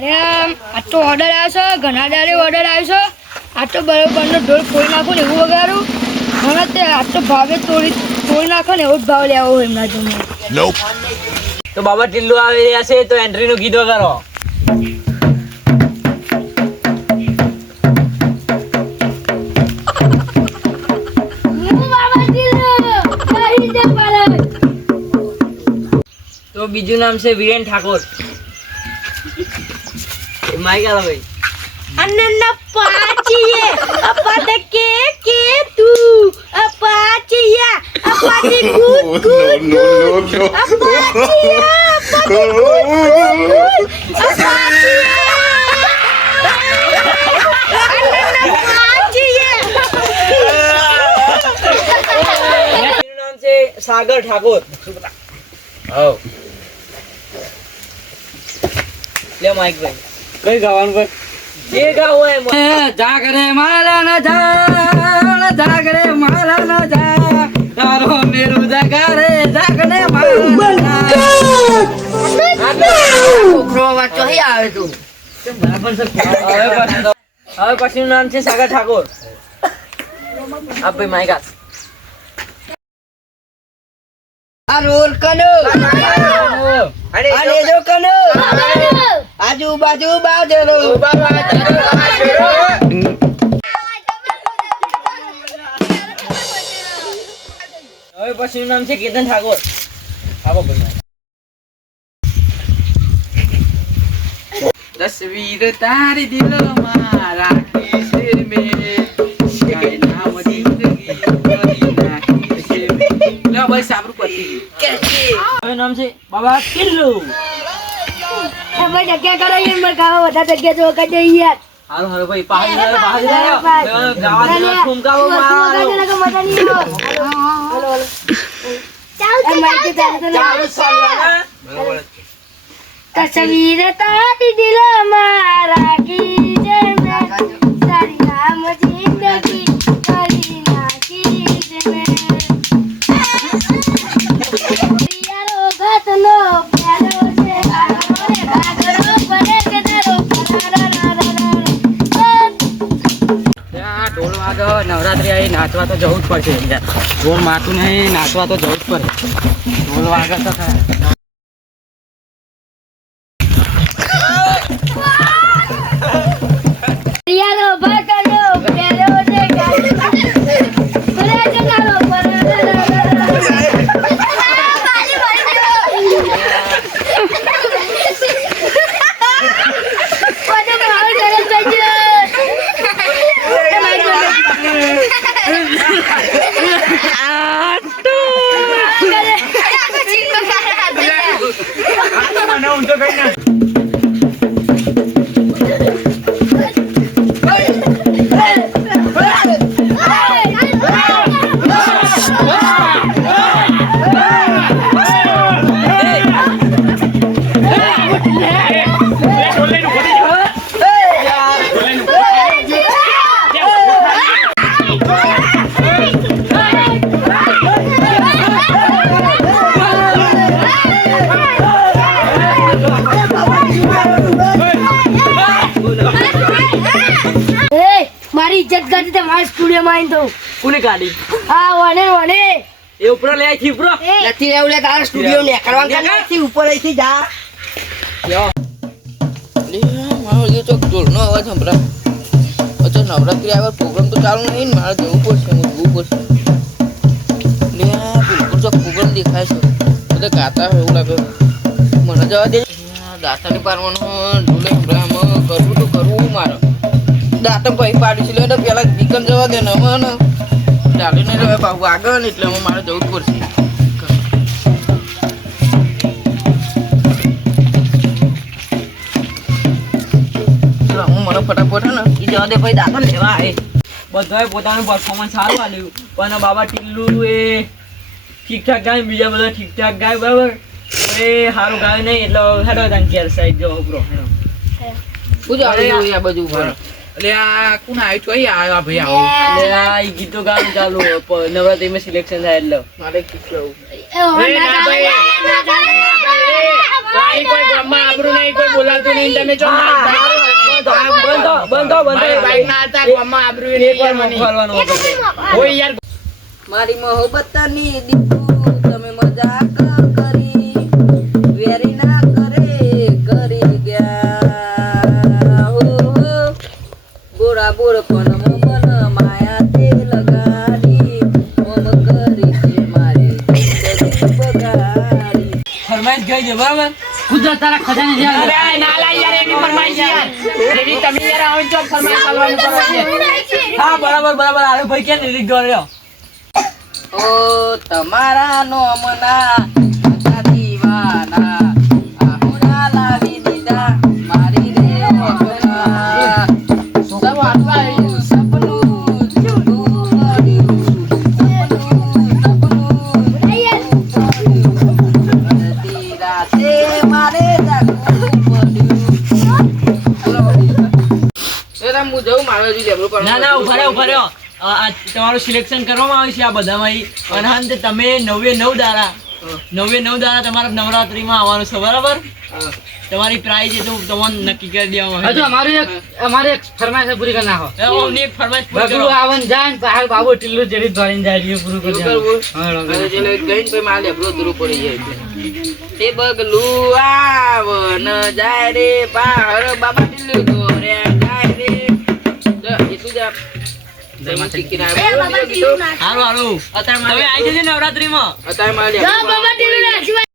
આ તો ઓર્ડર આવ્યો છે, ઘણા દાડે ઓર્ડર આવ્યો છે. આ તો બરોબરનો ઢોલ ફોડી નાખો ને એવું વગાડું. મને તે આ તો ભાવે તોડી નાખો ને એવો જ ભાવ લેવો હોય એમના જોડે. તો બાબા ટિલ્લુ આવી રહ્યા છે તો એન્ટ્રીનું ગીત વગાડો. તો બીજું નામ છે વિરેન ઠાકોર. માઈક આલો ભાઈ. અનન્ના પાચીએ અપાતે કે તું અપાચિયા અપાતે ગુડ ગુડ ગુડ અપાચિયા અપાતે ગુડ ગુડ અપાચિયા એનું નામ છે સાગર ઠાકોર. હા લે માઈક ભાઈ. કઈ ગાવાનું ભાઈ? જે ગાવ હોય એમ. જાગરે માલા ના જાગરે માલા ના જા તારો મેરુ જાગરે જાગરે માલા ના છોકરો વાંચો હી આવે તું. હવે પછીનું નામ છે સાગર ઠાકોર. આપ ભાઈ માઈક આપ. આ રોલ કનો અરે જો કનો આજુબાજુ બાજરો હવે પછીનું નામ છે કેતન ઠાકોર. આપો ભાઈ. તસવીર તારી દિલમાં રાખી છે મેરે કઈ નામ જિંદગી કરી નાખી છે લે ભાઈ સાબરું પતી હવે નામ છે બાબા ટિલ્લુ. ભાઈ જગ્યા કરો યાર, મને ખાવા બધા જગ્યા જો કરી દે યાર. હાલો હાલો ભાઈ પાહી ગાવા દે ઠુમકાવો મારો. મજા નહીં આવે. તસવીર તારી દિલમાં રાખી છે મેં, તારી નામ જિંદગી કરી નાખી છે મેં. યારો ઘાતનો પ્યારો છે ઘાગરો પડે કે તારો ઢોલ વાગે નવરાત્રી આવી નાચવા તો જવું જ પડશે ઢોલ માતું નહીં નાચવા તો જવું જ પડે ઢોલ વાગે તો થાય. યારો ઘાતનો પ્યારો છે ઘાગરો પડે કે તારો મારી ઇજ્જત કરતી તે મારા સ્ટુડિયોમાં આવીને તો કોને કાઢી? હા વને એ ઉપર લઈ આવી ઉપર નથી રહેવું લે તારા સ્ટુડિયો ને કરવાનું નથી ઉપર અહીંથી જા લે મારો જે તો ઢોલનો અવાજ સંભળાય. અચ્છા નવરાત્રી આવે પ્રોગ્રામ તો ચાલુ નહીં ને મારે જવું પડશે હું જોવું પડશે લે બિલકુલ જો પ્રોગ્રામ દેખાય છે એટલે ગાતા હોય એવું લાગે મને જવા દે. દાતાની પારવાનું ઢોલે સંભળાય કરવું તો કરવું મારે દાતા ભાઈ પાડી છે એટલે પેલા દીકન જવા દે ને મને ચાલી નહીં રહે બાબુ આગળ ને એટલે મારે જવું જ પડશે. હું મને ફટાફટ ને એ જવા દે ભાઈ દાખલ લેવા આવે. બધાએ પોતાનું પરફોર્મન્સ સારું આલ્યું પણ બાબા ટિલ્લુ એ ઠીકઠાક ગાય, બીજા બધા ઠીકઠાક ગાય બરાબર. એ સારું ગાય નહીં એટલે હેડો તને ઘેર સાઈડ જો ઉપરો હેડો શું ચાલે આ બધું ઉપર એટલે આ કોણ આવ્યું ચોઈ આવ્યા ભાઈ આવું એટલે આ ઈ ગીતો ગાવાનું ચાલુ નવરાત્રીમાં સિલેક્શન થાય એટલે મારે કીધું એ ભાઈ કોઈ ગામમાં આબરૂ નહીં, કોઈ બોલાતું નહીં, તમે જો ના બંધો ભાઈ ના હતા ગામમાં આબરૂ નહીં કરવાની. ઓય યાર મારી મોહબ્બતની દીકરું તમે મજાક કરી વેરી ના કરી ગયા હો ગોરા બોર પણ મન માયા તે લગાડી મમ કરી કે મારી જિંદગી બગાડી. ફરમાઈશ ગઈ છે બરાબર. અરે ના લાય યાર એની ફરમાઈશ યાર. એની તમે યાર આવો તો ફરમાઈશ આલવાનું કરો છે. હા બરાબર આરે ભાઈ કે લીરીક ગયો. ઓ તમારા નોમના દીવાના આહુડા લાવી દીધા મારી રે ઓગણા સપનું જુદું પડ્યું અડધી રાતે મારે જાગવું પડ્યું. હું જઉં મારે હજી લેબડું પણ ના ઉભા રહ્યો. આ તમારું સિલેક્શન કરવામાં આવે છે આ બધામાં અને અંતે તમે 99 દાડા તમારા નવરાત્રીમાં આવવાનું છે બરાબર. તમારી પ્રાઇઝ એ તો તમને નક્કી કરી દેવામાં આવે. અમારે એક ફરમાઈશ પૂરી કરી નાખો. ઓની એક ફરમાઈશ પૂરી કરો. બગલું આવન જાય બહાર બાબુ ટીલું જેડી ધોઈને જાય છે પૂરું કરી દેવાનું. હા, લગન. અને જેને ગઈને પછી મારે લેબડું દૂર પડી જાય છે. એ બગલું આવન જાય રે બહાર બાબા ટીલું દોરે જાય રે એટલું જ આપ. જયમતી કિનારે હારું અત્યારે હવે આવી જશે નવરાત્રીમાં. અત્યારે મારે બાબા ટીલું લેબડું